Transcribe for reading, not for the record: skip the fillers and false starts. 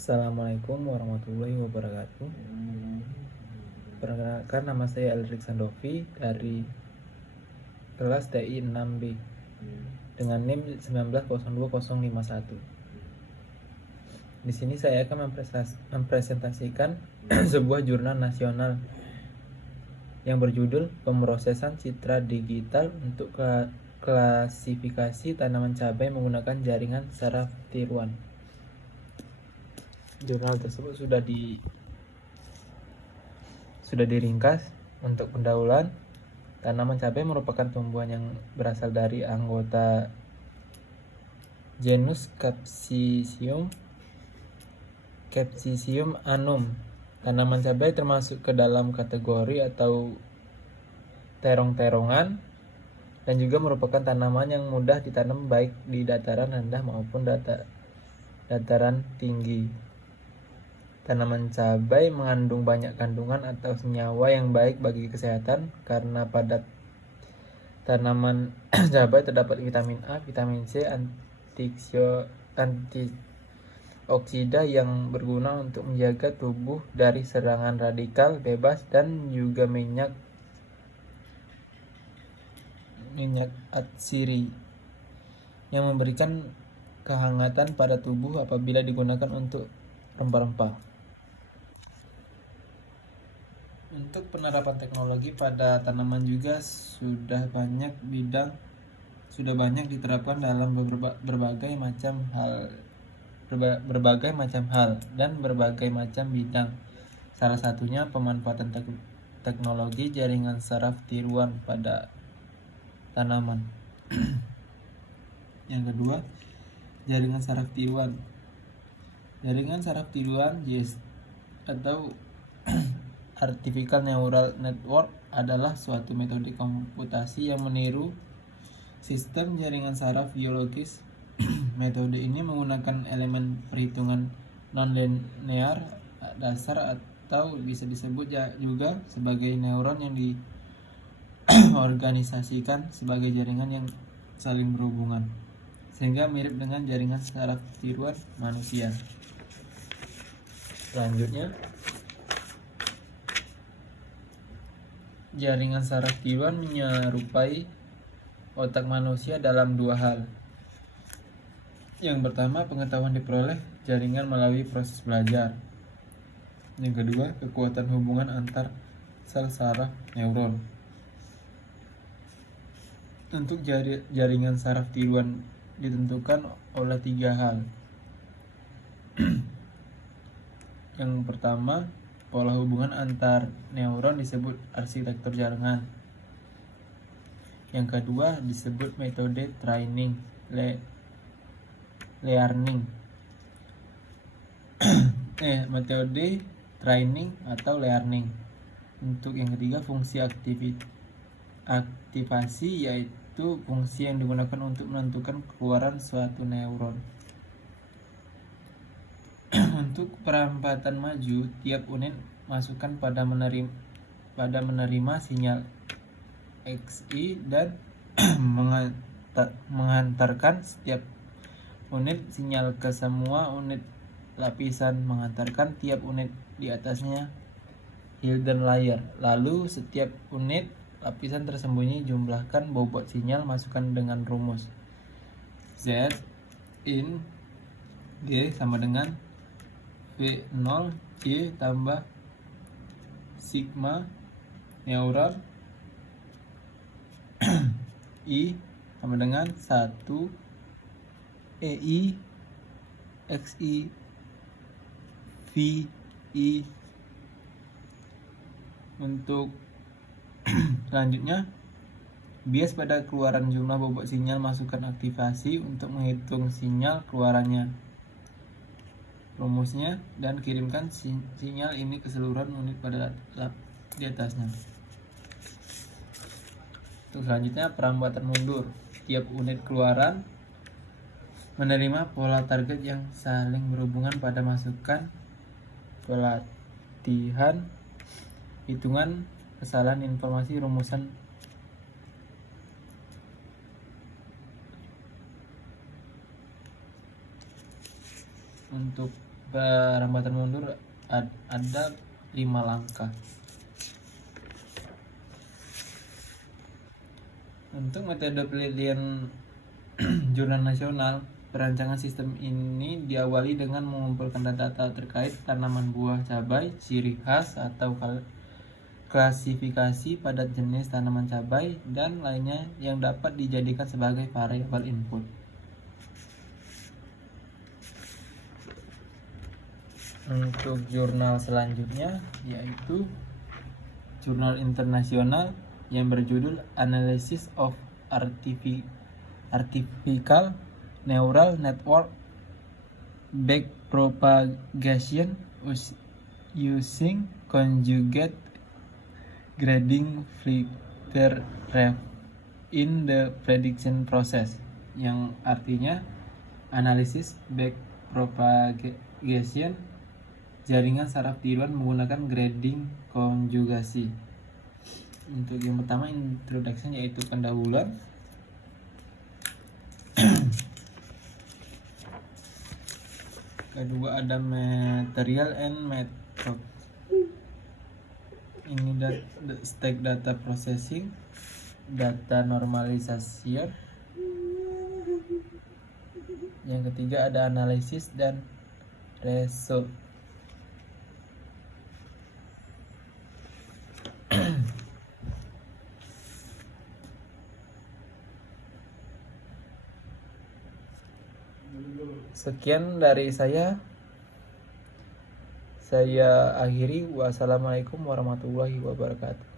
Assalamualaikum warahmatullahi wabarakatuh. Perkenalkan, nama saya Elrik Sandovi dari kelas TI 6B dengan NIM 1902051. Di sini saya akan mempresentasikan sebuah jurnal nasional yang berjudul Pemrosesan Citra Digital untuk klasifikasi tanaman cabai menggunakan jaringan saraf tiruan. Jurnal tersebut sudah diringkas. Untuk pendahuluan, tanaman cabai merupakan tumbuhan yang berasal dari anggota genus Capsicum annum. Tanaman cabai termasuk ke dalam kategori atau terong-terongan dan juga merupakan tanaman yang mudah ditanam baik di dataran rendah maupun dataran tinggi. Tanaman cabai mengandung banyak kandungan atau senyawa yang baik bagi kesehatan karena pada tanaman cabai terdapat vitamin A, vitamin C, antioksida yang berguna untuk menjaga tubuh dari serangan radikal bebas dan juga minyak atsiri yang memberikan kehangatan pada tubuh apabila digunakan untuk rempah-rempah. Untuk penerapan teknologi pada tanaman juga sudah banyak diterapkan dalam berbagai macam hal dan berbagai macam bidang. Salah satunya pemanfaatan teknologi jaringan saraf tiruan pada tanaman. Yang kedua, jaringan saraf tiruan. Jaringan saraf tiruan atau Artificial Neural Network adalah suatu metode komputasi yang meniru sistem jaringan saraf biologis. Metode ini menggunakan elemen perhitungan non-linear dasar atau bisa disebut juga sebagai neuron yang diorganisasikan sebagai jaringan yang saling berhubungan, sehingga mirip dengan jaringan saraf tiruan manusia. Selanjutnya, jaringan saraf tiruan menyerupai otak manusia dalam dua hal. Yang pertama, pengetahuan diperoleh jaringan melalui proses belajar. Yang kedua, kekuatan hubungan antar sel saraf neuron. Untuk jaringan saraf tiruan ditentukan oleh tiga hal. Yang pertama, pola hubungan antar neuron disebut arsitektur jaringan. Yang kedua disebut metode learning. Metode training atau learning. Untuk yang ketiga, fungsi aktivasi, yaitu fungsi yang digunakan untuk menentukan keluaran suatu neuron. Untuk perempatan maju, tiap unit masukan pada menerima sinyal XI dan mengantarkan setiap unit sinyal ke semua unit lapisan, mengantarkan tiap unit di atasnya hidden layer. Lalu setiap unit lapisan tersembunyi jumlahkan bobot sinyal masukan dengan rumus Z in G sama dengan V0 Y tambah sigma neural I sama dengan 1 EI XI VI. Untuk selanjutnya, bias pada keluaran jumlah bobot sinyal masukan aktivasi untuk menghitung sinyal keluarannya, rumusnya, dan kirimkan sinyal ini ke seluruh unit pada di atasnya. Untuk selanjutnya, perambatan mundur. Tiap unit keluaran menerima pola target yang saling berhubungan pada masukan pelatihan hitungan kesalahan informasi rumusan. Untuk Perambatan mundur ada 5 langkah. Untuk metode penelitian jurnal nasional, perancangan sistem ini diawali dengan mengumpulkan data-data terkait tanaman buah cabai, ciri khas atau klasifikasi pada jenis tanaman cabai dan lainnya yang dapat dijadikan sebagai variabel input. Untuk jurnal selanjutnya yaitu jurnal internasional yang berjudul Analysis of Artificial Neural Network Backpropagation using Conjugate Grading Filter Ref in the Prediction Process, yang artinya analisis backpropagation jaringan saraf tiruan menggunakan grading konjugasi. Untuk yang pertama introduction yaitu pendahuluan. Kedua ada material and method. Ini stack data processing, data normalization. Yang ketiga ada analisis dan result. Sekian dari saya akhiri. Wassalamualaikum warahmatullahi wabarakatuh.